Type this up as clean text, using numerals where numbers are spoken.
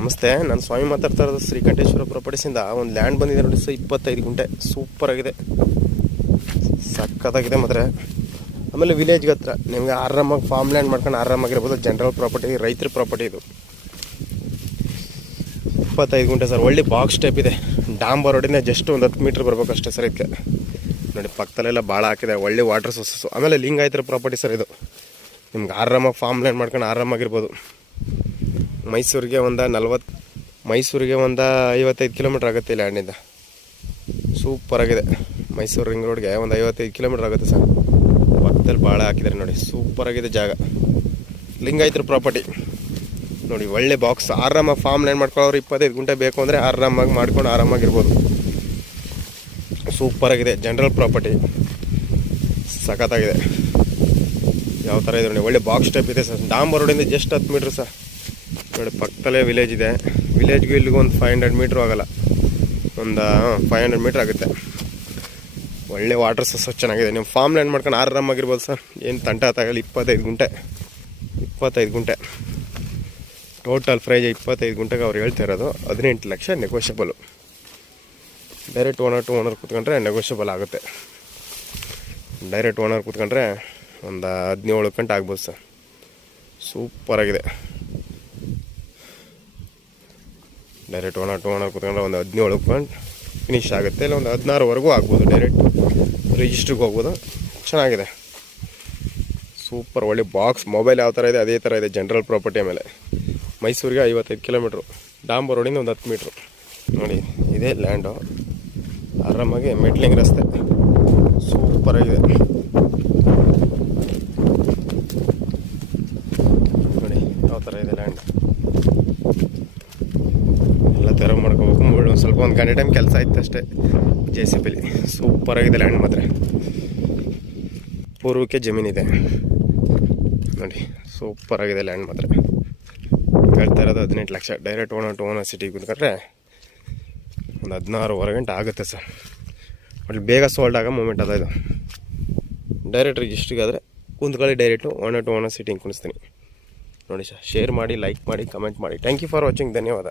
ನಮಸ್ತೆ, ನಾನು ಸ್ವಾಮಿ ಮಾತಾಡ್ತಾ ಇರೋದು ಶ್ರೀಕಂಠೇಶ್ವರ ಪ್ರಾಪರ್ಟೀಸಿಂದ. ಒಂದು ಲ್ಯಾಂಡ್ ಬಂದಿದೆ ನೋಡಿ ಸರ್, 25 ಗುಂಟೆ. ಸೂಪರ್ ಆಗಿದೆ, ಸಕ್ಕತ್ತಾಗಿದೆ ಮಾತ್ರ. ಆಮೇಲೆ ವಿಲೇಜ್ಗೆ ಹತ್ರ ನಿಮಗೆ ಆರಾಮಾಗಿ ಫಾರ್ಮ್ ಲ್ಯಾಂಡ್ ಮಾಡ್ಕೊಂಡು ಆರಾಮಾಗಿರ್ಬೋದು. ಜನರಲ್ ಪ್ರಾಪರ್ಟಿ, ರೈತರ ಪ್ರಾಪರ್ಟಿ ಇದು. 25 ಗುಂಟೆ ಸರ್. ಒಳ್ಳೆ ಬಾಕ್ಸ್ ಟೈಪ್ ಇದೆ. ಡಾಂಬರ್ ರೋಡಿಂದ ಜಸ್ಟ್ ಒಂದು 10 ಮೀಟ್ರ್ ಬರ್ಬೇಕು ಅಷ್ಟೇ ಸರ್. ಇದಕ್ಕೆ ನೋಡಿ ಪಕ್ಕದಲ್ಲೆಲ್ಲ ಭಾಳ ಹಾಕಿದೆ, ಒಳ್ಳೆ ವಾಟರ್ ಸೋರ್ಸಸ್ಸು. ಆಮೇಲೆ ಲಿಂಗಾಯತರ ಪ್ರಾಪರ್ಟಿ ಸರ್ ಇದು. ನಿಮ್ಗೆ ಆರಾಮಾಗಿ ಫಾರ್ಮ್ ಲ್ಯಾಂಡ್ ಮಾಡ್ಕೊಂಡು ಆರಾಮಾಗಿರ್ಬೋದು. ಮೈಸೂರಿಗೆ ಒಂದು 55 ಕಿಲೋಮೀಟ್ರ್ ಆಗುತ್ತೆ ಲ್ಯಾಂಡಿಂದ. ಸೂಪರಾಗಿದೆ. ಮೈಸೂರು ರಿಂಗ್ ರೋಡ್ಗೆ ಒಂದು 55 ಕಿಲೋಮೀಟ್ರ್ ಆಗುತ್ತೆ ಸರ್. ಪಕ್ಕದಲ್ಲಿ ಭಾಳ ಹಾಕಿದ್ದಾರೆ ನೋಡಿ, ಸೂಪರಾಗಿದೆ ಜಾಗ. ಲಿಂಗಾಯತರ ಪ್ರಾಪರ್ಟಿ ನೋಡಿ, ಒಳ್ಳೆ ಬಾಕ್ಸ್. ಆರಾಮಾಗಿ ಫಾರ್ಮ್ ಲ್ಯಾಂಡ್ ಮಾಡ್ಕೊಳ್ಳೋರು 25 ಗುಂಟೆ ಬೇಕು ಅಂದರೆ ಆರಾಮಾಗಿ ಮಾಡ್ಕೊಂಡು ಆರಾಮಾಗಿರ್ಬೋದು. ಸೂಪರಾಗಿದೆ, ಜನರಲ್ ಪ್ರಾಪರ್ಟಿ ಸಖತ್ತಾಗಿದೆ. ಯಾವ ಥರ ಇದೆ ನೋಡಿ, ಒಳ್ಳೆ ಬಾಕ್ಸ್ ಟೈಪ್ ಇದೆ ಸರ್. ಡಾಂಬರ್ ರೋಡಿಂದ ಜಸ್ಟ್ 10 ಮೀಟ್ರ್ ಸರ್. ನೋಡಿ ಪಕ್ಕದಲ್ಲೇ ವಿಲೇಜ್ ಇದೆ. ವಿಲೇಜ್ಗೂ ಇಲ್ಲಿಗೂ ಒಂದು 500 ಮೀಟ್ರ್ ಆಗೋಲ್ಲ, ಒಂದು 500 ಮೀಟ್ರ್ ಆಗುತ್ತೆ. ಒಳ್ಳೆ ವಾಟರ್ ಸೋರ್ಸ್ ಚೆನ್ನಾಗಿದೆ. ನೀವು ಫಾರ್ಮ್ ಲ್ಯಾಂಡ್ ಮಾಡ್ಕೊಂಡು ಆರಾಮಾಗಿರ್ಬೋದು ಸರ್. ಏನು ತಂಟ ತಗೊಳ್ಳಿ. 25 ಗುಂಟೆ ಟೋಟಲ್ ಪ್ರೈಜ್. 25 ಗುಂಟೆಗೆ ಅವ್ರು ಹೇಳ್ತಾ ಇರೋದು 18 ಲಕ್ಷ. ನೆಗೋಷಿಯಬಲು. ಡೈರೆಕ್ಟ್ ಓನರ್ ಕೂತ್ಕೊಂಡ್ರೆ ನೆಗೋಷಿಯಬಲ್ ಆಗುತ್ತೆ. ಡೈರೆಕ್ಟ್ ಓನರ್ ಕೂತ್ಕೊಂಡ್ರೆ ಒಂದು 17 ಗಂಟೆ ಆಗ್ಬೋದು ಸರ್. ಸೂಪರಾಗಿದೆ. ಡೈರೆಕ್ಟ್ ಓನರ್ ಕೂತ್ಕೊಂಡ್ರೆ ಒಂದು 17 ಗಂಟೆ ಫಿನಿಶ್ ಆಗುತ್ತೆ. ಇಲ್ಲ ಒಂದು 16ವರೆಗೂ ಆಗ್ಬೋದು. ಡೈರೆಕ್ಟ್ ರಿಜಿಸ್ಟ್ರಿಗೆ ಹೋಗ್ಬೋದು. ಚೆನ್ನಾಗಿದೆ, ಸೂಪರ್. ಒಳ್ಳೆ ಬಾಕ್ಸ್. ಮೊಬೈಲ್ ಯಾವ ಥರ ಇದೆ ಅದೇ ಥರ ಇದೆ. General property. ಆಮೇಲೆ ಮೈಸೂರಿಗೆ 55 ಕಿಲೋಮೀಟ್ರು. ಡಾಂಬರ್ ರೋಡಿಂದ ಒಂದು 10 ಮೀಟ್ರು ನೋಡಿ. ಇದೇ ಲ್ಯಾಂಡು. ಆರಾಮಾಗಿ ಮೆಟ್ಲಿಂಗ್ ರಸ್ತೆ. ಸೂಪರಾಗಿದೆ ನೋಡಿ ಯಾವ ಥರ ಇದೆ ಲ್ಯಾಂಡ್. ಎಲ್ಲ ತೆರವು ಮಾಡ್ಕೋಬೇಕು. ಒಂದು ಗಂಟೆ ಟೈಮ್ ಕೆಲಸ ಆಯ್ತು ಅಷ್ಟೇ JCBಲಿ. ಸೂಪರಾಗಿದೆ ಲ್ಯಾಂಡ್ ಮಾತ್ರ. ಪೂರ್ವಕ್ಕೆ ಜಮೀನಿದೆ ನೋಡಿ, ಸೂಪರಾಗಿದೆ ಲ್ಯಾಂಡ್ ಮಾತ್ರ. ಹೇಳ್ತಾ ಇರೋದು 18 ಲಕ್ಷ. ಡೈರೆಕ್ಟ್ ಓನರ್ ಸಿಟಿಗೆ ಕುತ್ಕೊಂಡ್ರೆ ಒಂದು 16 ಗಂಟೆ ಆಗುತ್ತೆ ಸರ್. ಒಳ್ಳೆ ಬೇಗ ಸೋಲ್ಡ್ ಆಗೋ ಮೂಮೆಂಟ್ ಅದ ಇದು. ಡೈರೆಕ್ಟ್ ರಿಜಿಸ್ಟ್ರಿಗಾದರೆ ಕುಂತ್ಕೊಳ್ಳಿ. ಡೈರೆಕ್ಟು ಓನರ್ ಸಿಟಿಗೆ ಕುಣಿಸ್ತೀನಿ ನೋಡಿ ಸರ್. ಶೇರ್ ಮಾಡಿ, ಲೈಕ್ ಮಾಡಿ, ಕಮೆಂಟ್ ಮಾಡಿ. Thank you for watching. ಧನ್ಯವಾದ.